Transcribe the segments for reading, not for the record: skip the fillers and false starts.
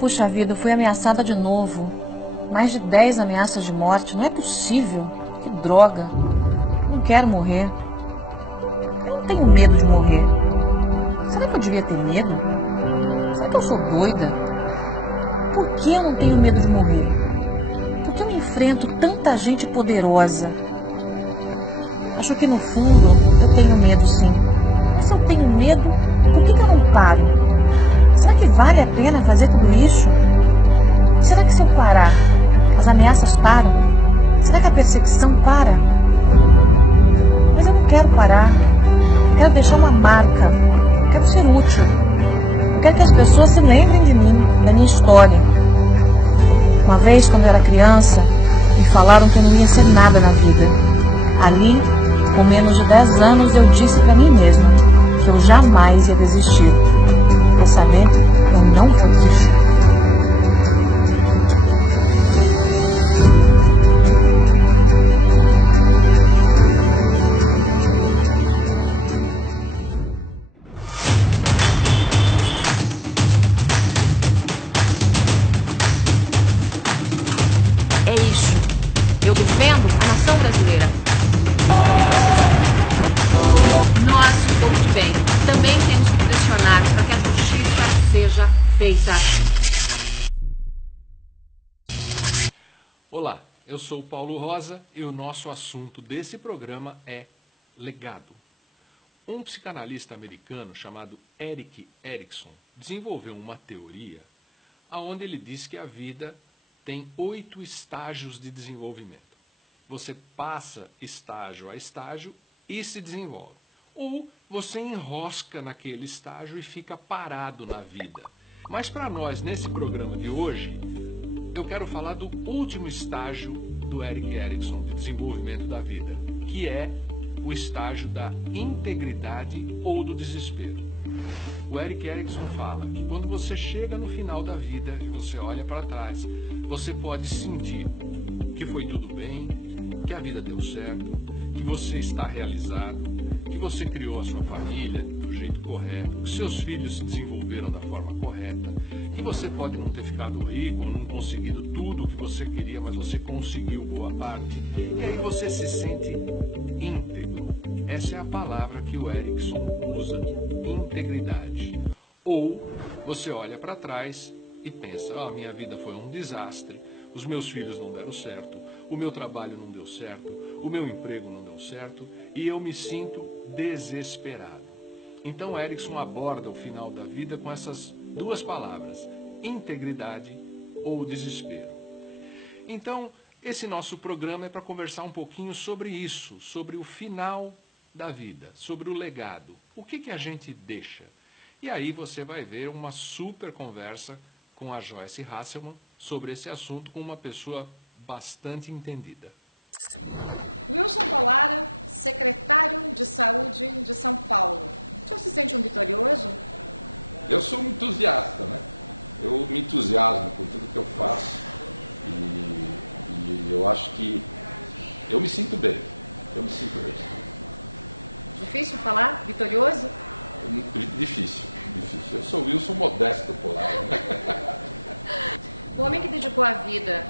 Puxa vida, eu fui ameaçada de novo. Mais de 10 ameaças de morte. Não é possível. Que droga. Não quero morrer. Eu não tenho medo de morrer. Será que eu devia ter medo? Será que eu sou doida? Por que eu não tenho medo de morrer? Por que eu enfrento tanta gente poderosa? Acho que no fundo eu tenho medo, sim. Mas se eu tenho medo, por que eu não paro? Será que vale a pena fazer tudo isso? Será que se eu parar, as ameaças param? Será que a perseguição para? Mas eu não quero parar. Eu quero deixar uma marca. Eu quero ser útil. Eu quero que as pessoas se lembrem de mim, da minha história. Uma vez, quando eu era criança, me falaram que eu não ia ser nada na vida. Ali, com menos de 10 anos, eu disse para mim mesma que eu jamais ia desistir. Quer saber? Eu não vou desistir. É isso. Eu defendo a nação brasileira. Nós, o povo de bem, também temos que pressionar para que a justiça seja feita. Olá, eu sou o Paulo Rosa e o nosso assunto desse programa é legado. Um psicanalista americano chamado Erik Erikson desenvolveu uma teoria onde ele diz que a vida tem 8 estágios de desenvolvimento. Você passa estágio a estágio e se desenvolve. Ou você enrosca naquele estágio e fica parado na vida. Mas para nós, nesse programa de hoje, eu quero falar do último estágio do Erik Erikson, de desenvolvimento da vida, que é o estágio da integridade ou do desespero. O Erik Erikson fala que quando você chega no final da vida e você olha para trás, você pode sentir que foi tudo bem, que a vida deu certo, que você está realizado, que você criou a sua família do jeito correto, que seus filhos se desenvolveram da forma correta, que você pode não ter ficado rico, não conseguido tudo o que você queria, mas você conseguiu boa parte. E aí você se sente íntegro. Essa é a palavra que o Erikson usa, integridade. Ou você olha para trás e pensa, minha vida foi um desastre, os meus filhos não deram certo, o meu trabalho não deu certo, o meu emprego não deu certo e eu me sinto desesperado. Então Erikson aborda o final da vida com essas duas palavras, integridade ou desespero. Então, esse nosso programa é para conversar um pouquinho sobre isso, sobre o final da vida, sobre o legado. O que a gente deixa? E aí você vai ver uma super conversa com a Joyce Hasselman sobre esse assunto com uma pessoa bastante entendida. Wilson Polara, secretário de Saúde de São Paulo. O senhor se sente um vitorioso? Eu sou um entusiasta, né? Eu me entusiasmo com tudo que eu faço e eu acho que eu me sinto bem. Eu me sinto bem. Difícil falar vitorioso? Difícil. Eu sou Wilson Modesto Polara, né? O homem que dedicou a vida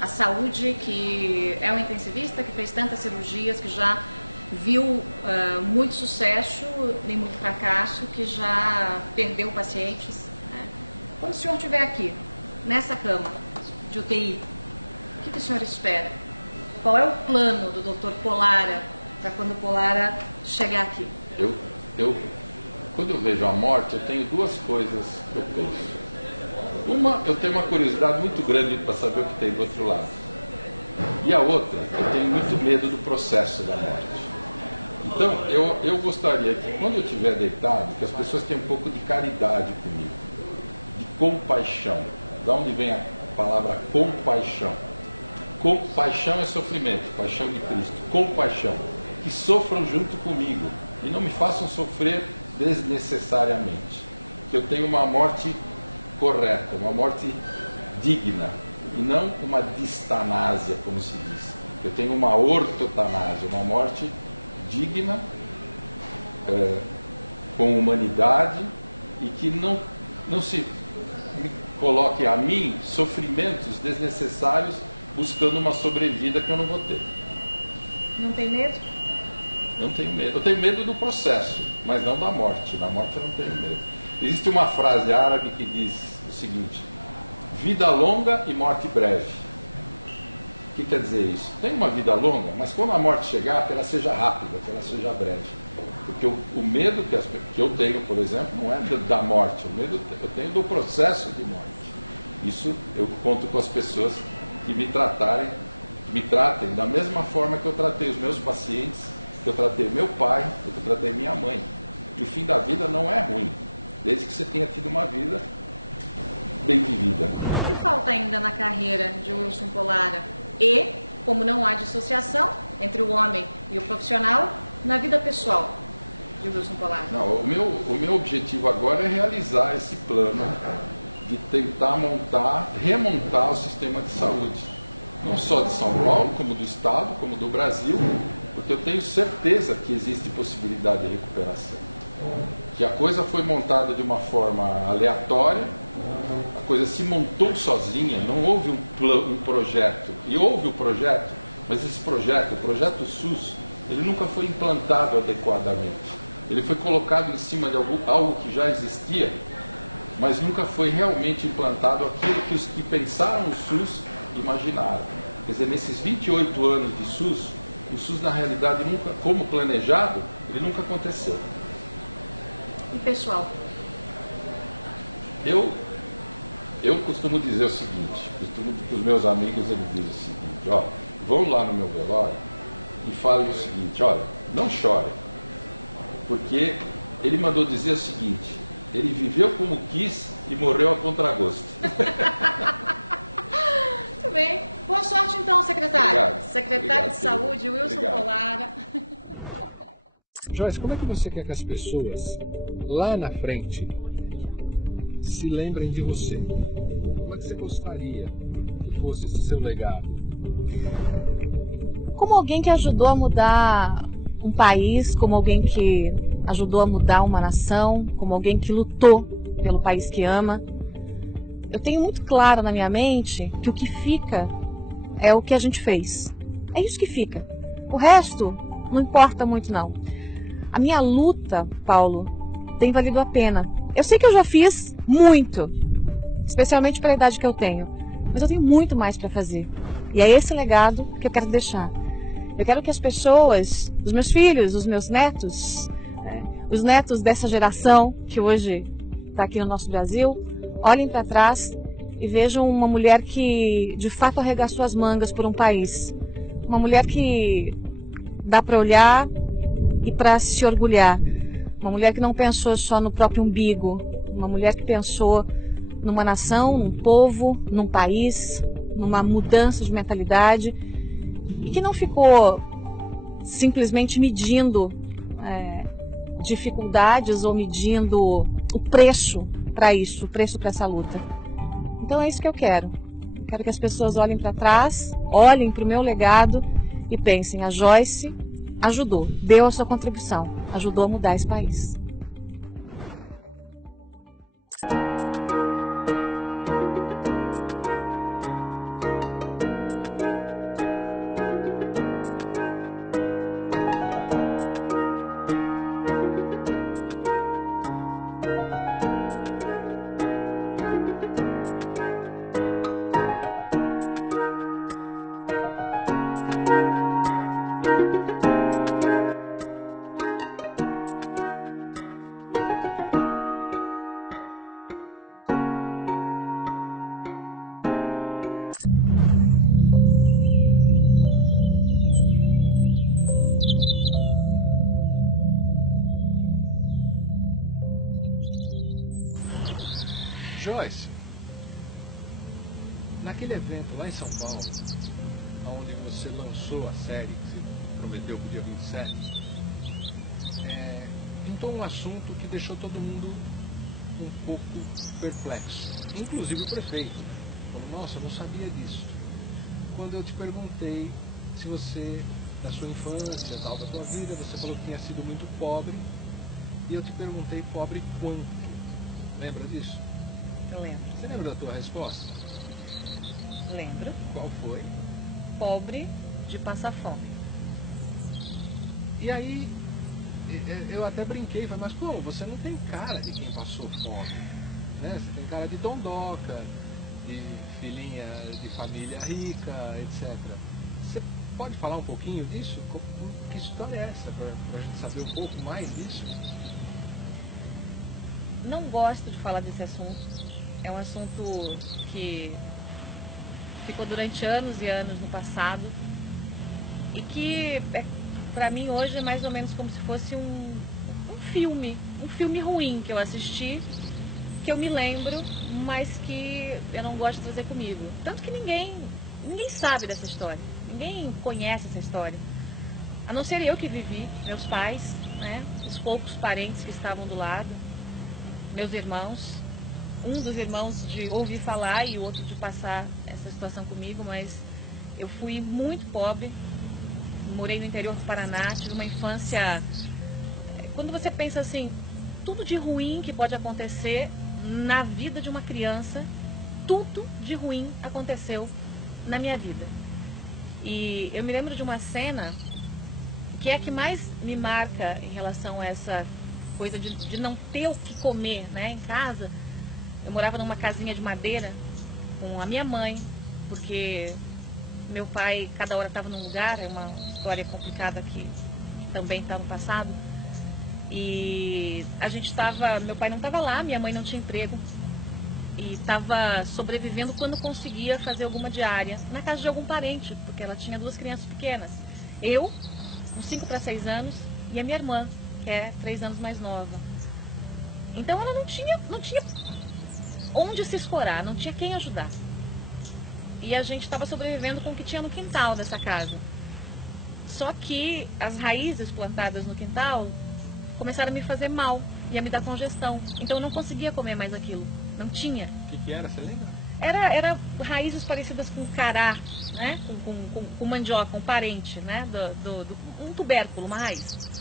à saúde, que é um intensivista, que fez tantas cirurgias, que já viu muito sucesso e muito fracasso, que já perdeu pacientes, né? Quando o senhor estiver aqui, nessa cama de UTI, o que o senhor espera? Qual é o plano do Dr. Polara para quando o Polara chegar aqui? Quando eu vejo a morte, eu tenho duas coisas que eu penso. Uma, eu tenho uma curiosidade muito grande para saber o que tem do outro lado. E a outra, eu tenho muito medo do processo da morte. Então, eu gostaria que, quando eu estiver deitado, que as pessoas tenham um pouco de caridade comigo, de compaixão. Da onde vem a palavra compaixão? Compaixão é sofrimento, paixão de Cristo. Compaixão. Que sofram junto comigo e não me façam sofrer desnecessariamente. Que eu tenha uma morte correta, uma morte digna e não uma distanásia, como se diz. Eu tenho uma ortotanásia, uma morte digna, com humanidade e que não se me coloque a mim sofrimentos desnecessários buscando uma sobrevida que eu não vou ter. Não tem medo? Eu não tenho medo. Eu tenho medo do processo, mas não da morte. Da morte eu não tenho medo. Existe uma frase árabe que diz o seguinte: vida longa e morte breve. O que quer dizer isso? Tem uma vida longa, mas quando a morte chegar, que ela seja rápida, que ela seja breve. Porque o medo que eu tenho, por exemplo, não é da morte. O medo eu tenho do processo de morte. Isso eu conto com as pessoas que me tratem da mesma forma que eu tratei os meus pacientes, que eu tratei meu pai, que eu tratei minha mãe. E o fim da vida não é ruim, desde que você tenha tido uma vida bem vivida. O que falta ainda na carreira de Wilson Polara? E, como não há dissociação entre o homem e o profissional, na vida pessoal de Wilson Polara? Não, o meu objetivo agora é realizar esse plano de tentar remontar o sistema de saúde. Não só de São Paulo, como do Estado, como do Brasil, porque eu tenho certeza que existe possibilidade de recuperação. Que a coisa foi montada de uma forma aleatória, a coisa se montou sozinha, não houve um projeto. E houve o projeto, mas esse projeto, o projeto SUS, ele nunca foi implantado adequadamente. Ele foi colocado em cima de algo que já existia, mas nunca foi realmente implantado aquilo que os que pensaram o SUS imaginaram. Quer dizer, nesses 28 anos de SUS, o SUS na realidade nunca, como planejado, ele nunca aconteceu. E pessoal? Eu costumo dizer o seguinte, para os meus amigos, eles dizem o seguinte: ó, vão lá no meu velório e falem o seguinte: olha, não chorem, porque ele mandou dizer o seguinte: ele viveu como quis e morreu a contragosto. Muito bem. Boa sorte então, secretário. Obrigado. Secretário de Saúde, Wilson Obrigado. Polara. Joyce, como é que você quer que as pessoas lá na frente se lembrem de você? Como é que você gostaria que fosse esse seu legado? Como alguém que ajudou a mudar um país, como alguém que ajudou a mudar uma nação, como alguém que lutou pelo país que ama. Eu tenho muito claro na minha mente que o que fica é o que a gente fez. É isso que fica. O resto não importa muito, não. A minha luta, Paulo, tem valido a pena. Eu sei que eu já fiz muito, especialmente pela idade que eu tenho, mas eu tenho muito mais para fazer. E é esse legado que eu quero deixar. Eu quero que as pessoas, os meus filhos, os meus netos, os netos dessa geração que hoje está aqui no nosso Brasil, olhem para trás e vejam uma mulher que de fato arregaçou as mangas por um país. Uma mulher que dá para olhar e para se orgulhar. Uma mulher que não pensou só no próprio umbigo. Uma mulher que pensou numa nação, num povo, num país, numa mudança de mentalidade. E que não ficou simplesmente medindo dificuldades ou medindo o preço para isso, o preço para essa luta. Então é isso que eu quero. Eu quero que as pessoas olhem para trás, olhem para o meu legado e pensem: a Joyce ajudou, deu a sua contribuição, ajudou a mudar esse país. Joyce, naquele evento lá em São Paulo, onde você lançou a série que você prometeu para o dia 27, pintou um assunto que deixou todo mundo um pouco perplexo, inclusive o prefeito. Falou: nossa, eu não sabia disso. Quando eu te perguntei se você, na sua infância, tal, da sua vida, você falou que tinha sido muito pobre, e eu te perguntei pobre quanto. Lembra disso? Eu lembro. Você lembra da tua resposta? Lembro. Qual foi? Pobre de passar fome. E aí, eu até brinquei, falei, mas pô, você não tem cara de quem passou fome, né? Você tem cara de dondoca, de filhinha de família rica, etc. Você pode falar um pouquinho disso? Que história é essa, para a gente saber um pouco mais disso? Não gosto de falar desse assunto. É um assunto que ficou durante anos e anos no passado e que, para mim, hoje é mais ou menos como se fosse um filme ruim que eu assisti, que eu me lembro, mas que eu não gosto de trazer comigo. Tanto que ninguém sabe dessa história, ninguém conhece essa história, a não ser eu que vivi, meus pais, né, os poucos parentes que estavam do lado, meus irmãos, um dos irmãos de ouvir falar e o outro de passar essa situação comigo, mas eu fui muito pobre, morei no interior do Paraná, tive uma infância, quando você pensa assim, tudo de ruim que pode acontecer na vida de uma criança, tudo de ruim aconteceu na minha vida. E eu me lembro de uma cena que é a que mais me marca em relação a essa coisa de não ter o que comer, né, em casa. Eu morava numa casinha de madeira com a minha mãe, porque meu pai cada hora estava num lugar, é uma história complicada que também está no passado. E a gente estava, meu pai não estava lá, minha mãe não tinha emprego e estava sobrevivendo quando conseguia fazer alguma diária na casa de algum parente, porque ela tinha 2 crianças pequenas. Eu, com 5 para 6 anos, e a minha irmã, que é 3 anos mais nova. Então ela não tinha onde se escorar, não tinha quem ajudar. E a gente estava sobrevivendo com o que tinha no quintal dessa casa. Só que as raízes plantadas no quintal começaram a me fazer mal e a me dar congestão. Então eu não conseguia comer mais aquilo. Não tinha. O que era, você lembra? Era raízes parecidas com cará, né? Com mandioca, um parente, né? Um tubérculo, uma raiz.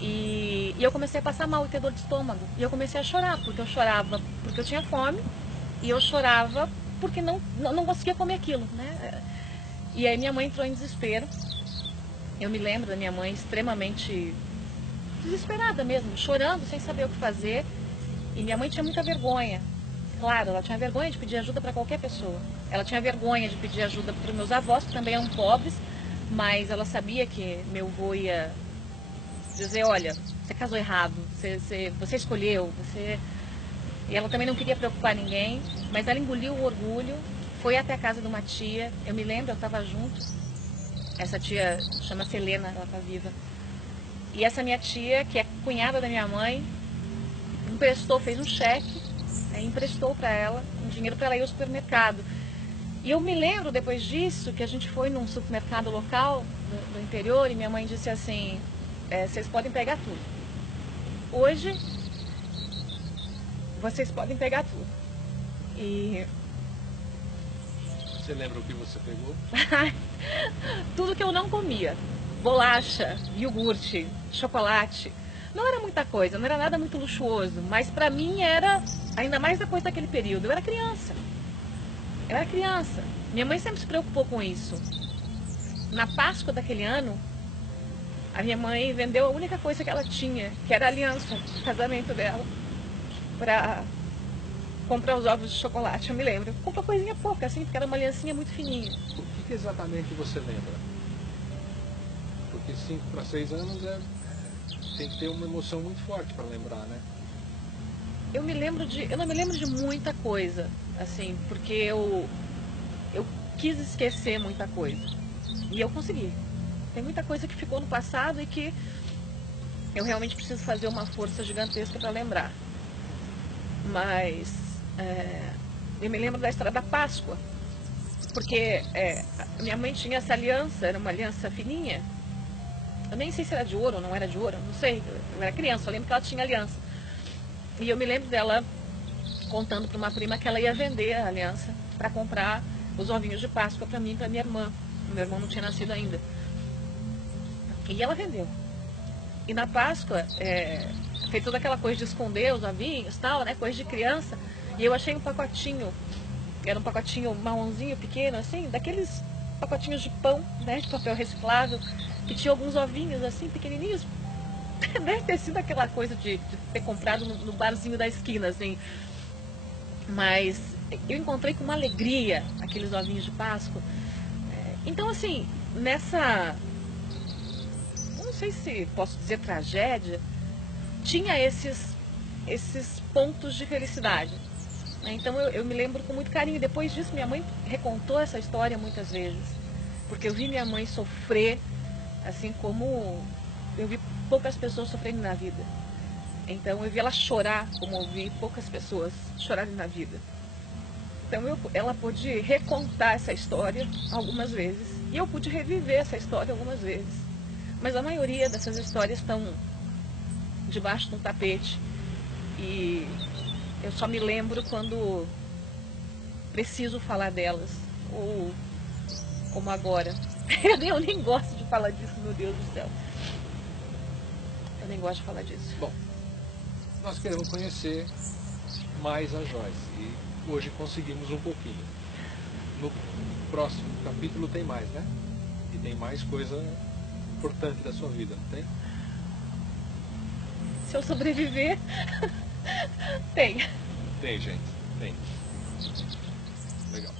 E eu comecei a passar mal e ter dor de estômago. E eu comecei a chorar, porque eu chorava porque eu tinha fome. E eu chorava porque não conseguia comer aquilo, né? E aí minha mãe entrou em desespero. Eu me lembro da minha mãe extremamente desesperada mesmo, chorando, sem saber o que fazer. E minha mãe tinha muita vergonha. Claro, ela tinha vergonha de pedir ajuda para qualquer pessoa. Ela tinha vergonha de pedir ajuda para os meus avós, que também eram pobres, mas ela sabia que meu avô ia dizer, olha, você casou errado, você escolheu, você... E ela também não queria preocupar ninguém, mas ela engoliu o orgulho, foi até a casa de uma tia, eu me lembro, eu estava junto, essa tia chama-se Helena, ela está viva. E essa minha tia, que é cunhada da minha mãe, emprestou, fez um cheque, emprestou para ela um dinheiro para ela ir ao supermercado. E eu me lembro depois disso que a gente foi num supermercado local do interior e minha mãe disse assim, vocês podem pegar tudo. Hoje vocês podem pegar tudo. E você lembra o que você pegou? tudo que eu não comia. Bolacha, iogurte, chocolate. Não era muita coisa, não era nada muito luxuoso, mas pra mim era, ainda mais depois daquele período, eu era criança. Minha mãe sempre se preocupou com isso. Na Páscoa daquele ano, a minha mãe vendeu a única coisa que ela tinha, que era a aliança do casamento dela, pra comprar os ovos de chocolate, eu me lembro. Comprou coisinha pouca, assim, porque era uma aliancinha muito fininha. O que exatamente você lembra? Porque 5 para 6 anos tem que ter uma emoção muito forte para lembrar, né? Eu não me lembro de muita coisa, assim, porque eu quis esquecer muita coisa. E eu consegui. Tem muita coisa que ficou no passado e que eu realmente preciso fazer uma força gigantesca para lembrar. Mas eu me lembro da história da Páscoa, porque minha mãe tinha essa aliança, era uma aliança fininha. Eu nem sei se era de ouro ou não era de ouro, não sei, eu era criança, eu lembro que ela tinha aliança. E eu me lembro dela contando para uma prima que ela ia vender a aliança para comprar os ovinhos de Páscoa para mim e para minha irmã. Meu irmão não tinha nascido ainda. E ela vendeu. E na Páscoa, fez toda aquela coisa de esconder os ovinhos e tal, né, coisa de criança. E eu achei um pacotinho, era um pacotinho marronzinho, pequeno, assim, daqueles pacotinhos de pão, né, de papel reciclável, que tinha alguns ovinhos, assim, pequenininhos. Deve ter sido aquela coisa de ter comprado no barzinho da esquina, assim. Mas eu encontrei com uma alegria aqueles ovinhos de Páscoa. Então, assim, nessa, não sei se posso dizer tragédia, tinha esses pontos de felicidade. Então eu me lembro com muito carinho. Depois disso, minha mãe recontou essa história muitas vezes, porque eu vi minha mãe sofrer, assim como eu vi poucas pessoas sofrendo na vida. Então eu vi ela chorar como eu vi poucas pessoas chorarem na vida. Então ela pôde recontar essa história algumas vezes, e eu pude reviver essa história algumas vezes. Mas a maioria dessas histórias estão debaixo de um tapete, e eu só me lembro quando preciso falar delas, ou como agora. Eu nem gosto de falar disso, meu Deus do céu. Eu nem gosto de falar disso. Bom, nós queremos conhecer mais a Joyce e hoje conseguimos um pouquinho. No próximo capítulo tem mais, né? E tem mais coisa importante da sua vida, não tem? Se eu sobreviver, tem. Tem, gente, tem. Legal.